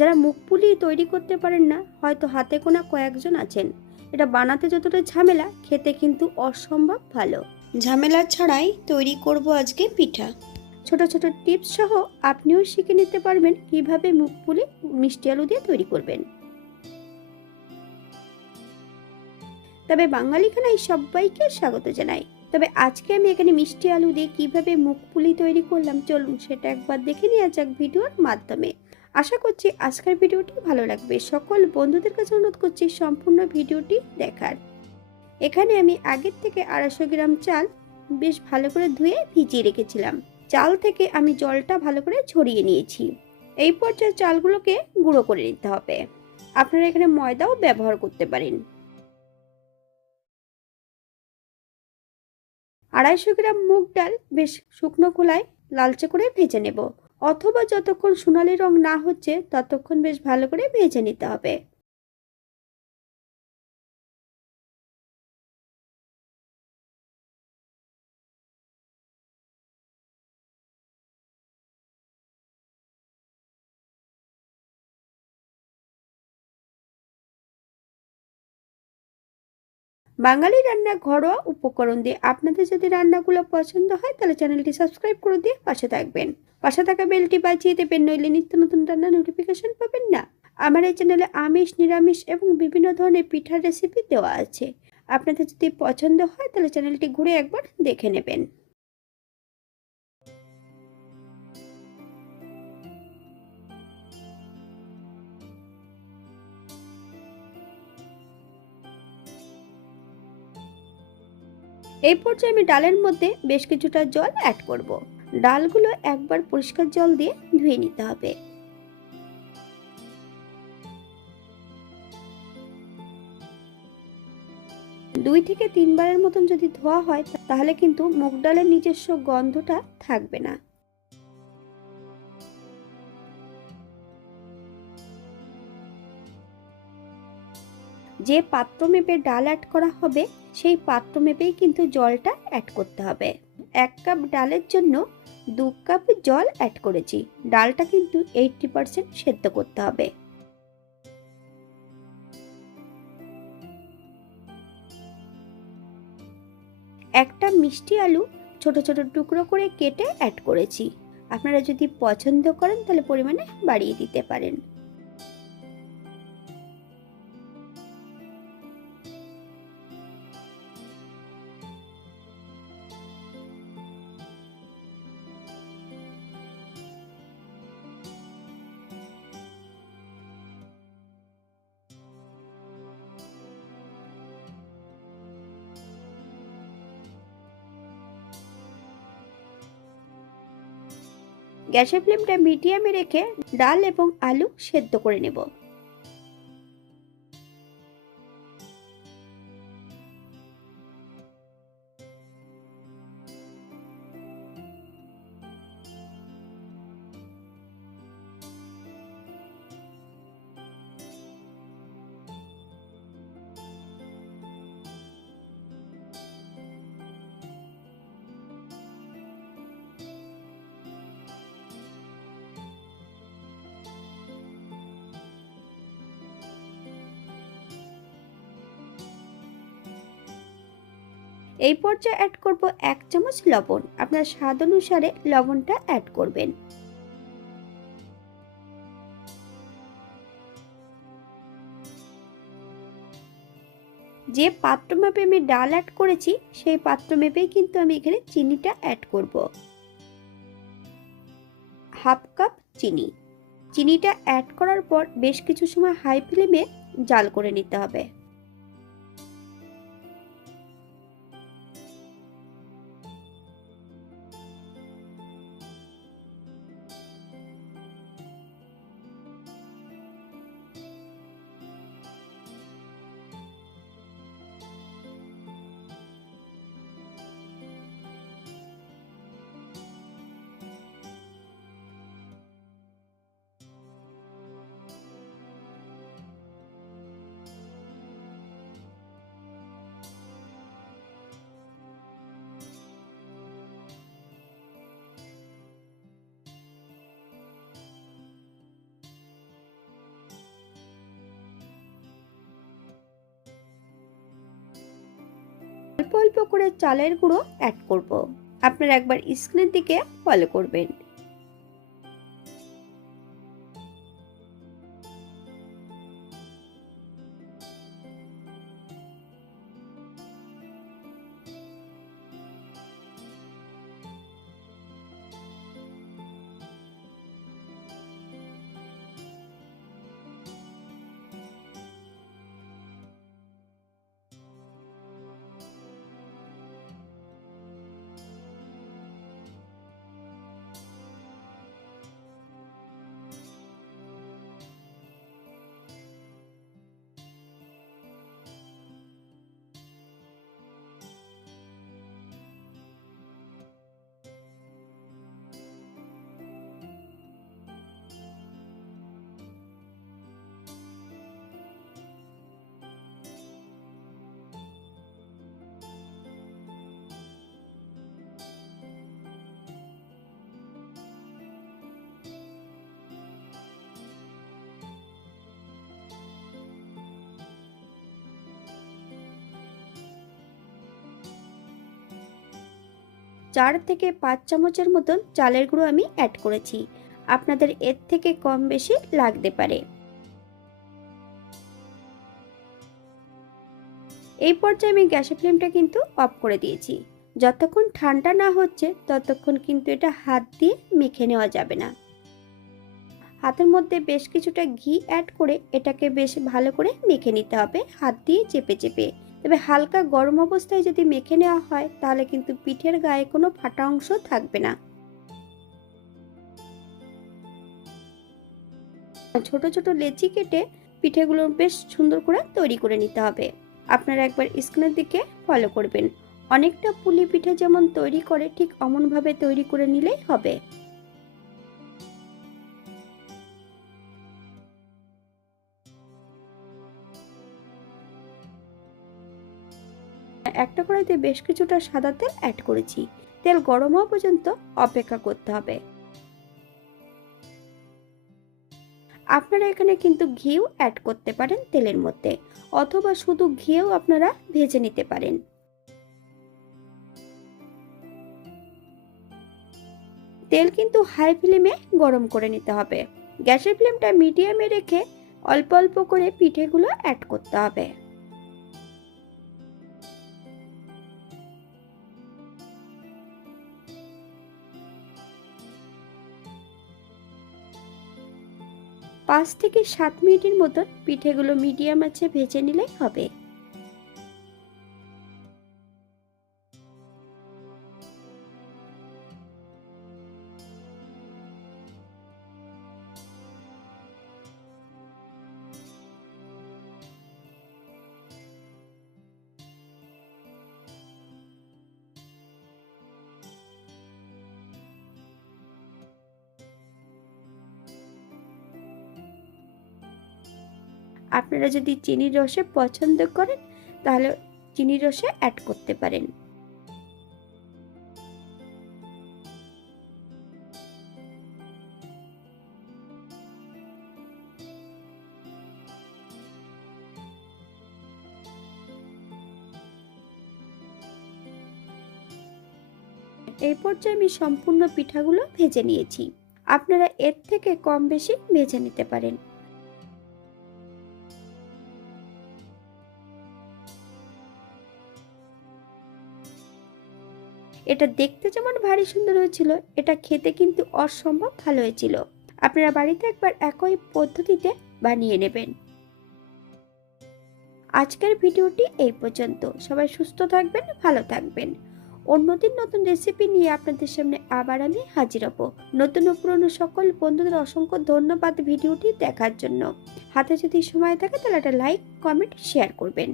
যারা মুগ পুলি তৈরি করতে পারেন না, হয়তো হাতে গোনা কয়েকজন আছেন। এটা বানাতে যতটা ঝামেলা, খেতে কিন্তু অসম্ভব ভালো। ঝামেলা ছাড়াই তৈরি করব আজকে পিঠা। ছোট ছোট টিপস সহ আপনিও শিখে নিতে পারবেন কিভাবে মুগ পুলি মিষ্টি আলু দিয়ে তৈরি করবেন। তবে বাঙালি খানায় সবাইকে স্বাগত জানাই। তবে আজকে আমি এখানে মিষ্টি আলু দিয়ে কিভাবে মুগ পুলি তৈরি করলাম, চলুন সেটা একবার দেখে নেওয়া যাক ভিডিওর মাধ্যমে। আশা করছি আজকের ভিডিওটি ভালো লাগবে। সকল বন্ধুদের কাছে অনুরোধ করছি সম্পূর্ণ ভিডিওটি দেখার। এখানে আমি আগের থেকে 250 গ্রাম চাল বেশ ভালো করে ধুয়ে ভিজিয়ে রেখেছিলাম। চাল থেকে আমি জলটা ভালো করে ঝরিয়ে নিয়েছি। এই পর্যায়ে চালগুলোকে গুঁড়ো করে নিতে হবে। আপনারা এখানে ময়দাও ব্যবহার করতে পারেন। 250 গ্রাম মুগ ডাল বেশ শুকনো খোলায় লালচে করে ভেজে নেব, অথবা যতক্ষণ সোনালি রং না হচ্ছে ততক্ষণ বেশ ভালো করে ভেজে নিতে হবে। বাঙালি রান্না ঘরোয়া উপকরণ দিয়ে আপনাদের যদি রান্নাগুলো পছন্দ হয় তাহলে চ্যানেলটি সাবস্ক্রাইব করে দিয়ে পাশে থাকবেন। পাশে থাকা বেলটি বাজিয়ে দেবেন, নইলে নিত্য নতুন রান্না নোটিফিকেশন পাবেন না। আমার এই চ্যানেলে আমিষ, নিরামিষ এবং বিভিন্ন ধরনের পিঠার রেসিপি দেওয়া আছে। আপনাদের যদি পছন্দ হয় তাহলে চ্যানেলটি ঘুরে একবার দেখে নেবেন। এই পর্যায়ে আমি ডালের মধ্যে বেশ কিছুটা জল অ্যাড করব। ডালগুলো একবার পরিষ্কার জল দিয়ে ধুয়ে নিতে হবে। 2 থেকে 3 বারের মতন যদি ধোয়া হয় তাহলে কিন্তু মুগ ডালের নিজস্ব গন্ধটা থাকবে না। যে পাত্র মেপে ডাল অ্যাড করা হবে সেই পাত্র মেপেই কিন্তু জলটা অ্যাড করতে হবে। 1 কাপ ডালের জন্য 2 কাপ জল অ্যাড করেছি। ডালটা কিন্তু 80% সেদ্ধ করতে হবে। একটা মিষ্টি আলু ছোট ছোট টুকরো করে কেটে অ্যাড করেছি। আপনারা যদি পছন্দ করেন তাহলে পরিমাণে বাড়িয়ে দিতে পারেন। গ্যাসের ফ্লেমটা মিডিয়ামে রেখে ডাল এবং আলু সেদ্ধ করে নেব। এই পর্যায়ে অ্যাড করব 1 চামচ লবণ। আপনার স্বাদ অনুসারে লবণটা অ্যাড করবেন। যে পাত্র মাপে আমি ডাল অ্যাড করেছি সেই পাত্র মেপেই কিন্তু আমি এখানে চিনিটা অ্যাড করব। 1/2 কাপ চিনি। চিনিটা অ্যাড করার পর বেশ কিছু সময় হাই ফ্লেমে জাল করে নিতে হবে। অল্প অল্প করে চালের গুঁড়ো অ্যাড করব। আপনারা একবার স্ক্রিনের দিকে ফলো করবেন। চার থেকে 5 চামচের মতন চালের গুঁড়ো আমি অ্যাড করেছি। আপনাদের এর থেকে কম বেশি লাগতে পারে। এই পর্যায়ে আমি গ্যাসের ফ্লেমটা কিন্তু অফ করে দিয়েছি। যতক্ষণ ঠান্ডা না হচ্ছে ততক্ষণ কিন্তু এটা হাত দিয়ে মেখে নেওয়া যাবে না। হাতের মধ্যে বেশ কিছুটা ঘি অ্যাড করে এটাকে বেশ ভালো করে মেখে নিতে হবে হাত দিয়ে চেপে চেপে। তবে হালকা গরম অবস্থায় যদি মেখে নেওয়া হয় তাহলে কিন্তু পিঠের গায়ে কোনো ফাটা অংশ থাকবে না। ছোট ছোট লেচি কেটে পিঠেগুলো বেশ সুন্দর করে তৈরি করে নিতে হবে। আপনারা একবার স্ক্রিনের দিকে ফলো করবেন। অনেকটা পুলি পিঠে যেমন তৈরি করে ঠিক অমনভাবে তৈরি করে নিলেই হবে। একটা কড়াইতে বেশ কিছুটা সাদা তেল অ্যাড করেছি। তেল গরম হওয়া পর্যন্ত অপেক্ষা করতে হবে। আপনারা এখানে কিন্তু ঘিও অ্যাড করতে পারেন তেলের মধ্যে, অথবা শুধু ঘিও আপনারা ভেজে নিতে পারেন। তেল কিন্তু হাই ফ্লেমে গরম করে নিতে হবে। গ্যাসের ফ্লেমটা মিডিয়ামে রেখে অল্প অল্প করে পিঠেগুলো অ্যাড করতে হবে। পাঁচ থেকে 7 মিনিটের মতন পিঠেগুলো মিডিয়াম আঁচে ভেজে নিলেই হবে। আপনারা যদি চিনির রসে পছন্দ করেন তাহলে চিনির রসে অ্যাড করতে পারেন। এই পর্যায়ে আমি সম্পূর্ণ পিঠাগুলো ভেজে নিয়েছি। আপনারা এর থেকে কম বেশি ভেজে নিতে পারেন। এটা দেখতে যেমন ভারী সুন্দর হয়েছিল, এটা খেতে কিন্তু অসম্ভব ভালো হয়েছিল। আপনারা বাড়িতে একবার একই পদ্ধতিতে বানিয়ে নেবেন। আজকের ভিডিওটি এই পর্যন্ত। সবাই সুস্থ থাকবেন, ভালো থাকবেন। অন্যদিন নতুন রেসিপি নিয়ে আপনাদের সামনে আবার আমি হাজির হব। নতুন ও পুরনো সকল বন্ধুদের অসংখ্য ধন্যবাদ ভিডিওটি দেখার জন্য। হাতে যদি সময় থাকে তাহলে একটা লাইক, কমেন্ট, শেয়ার করবেন।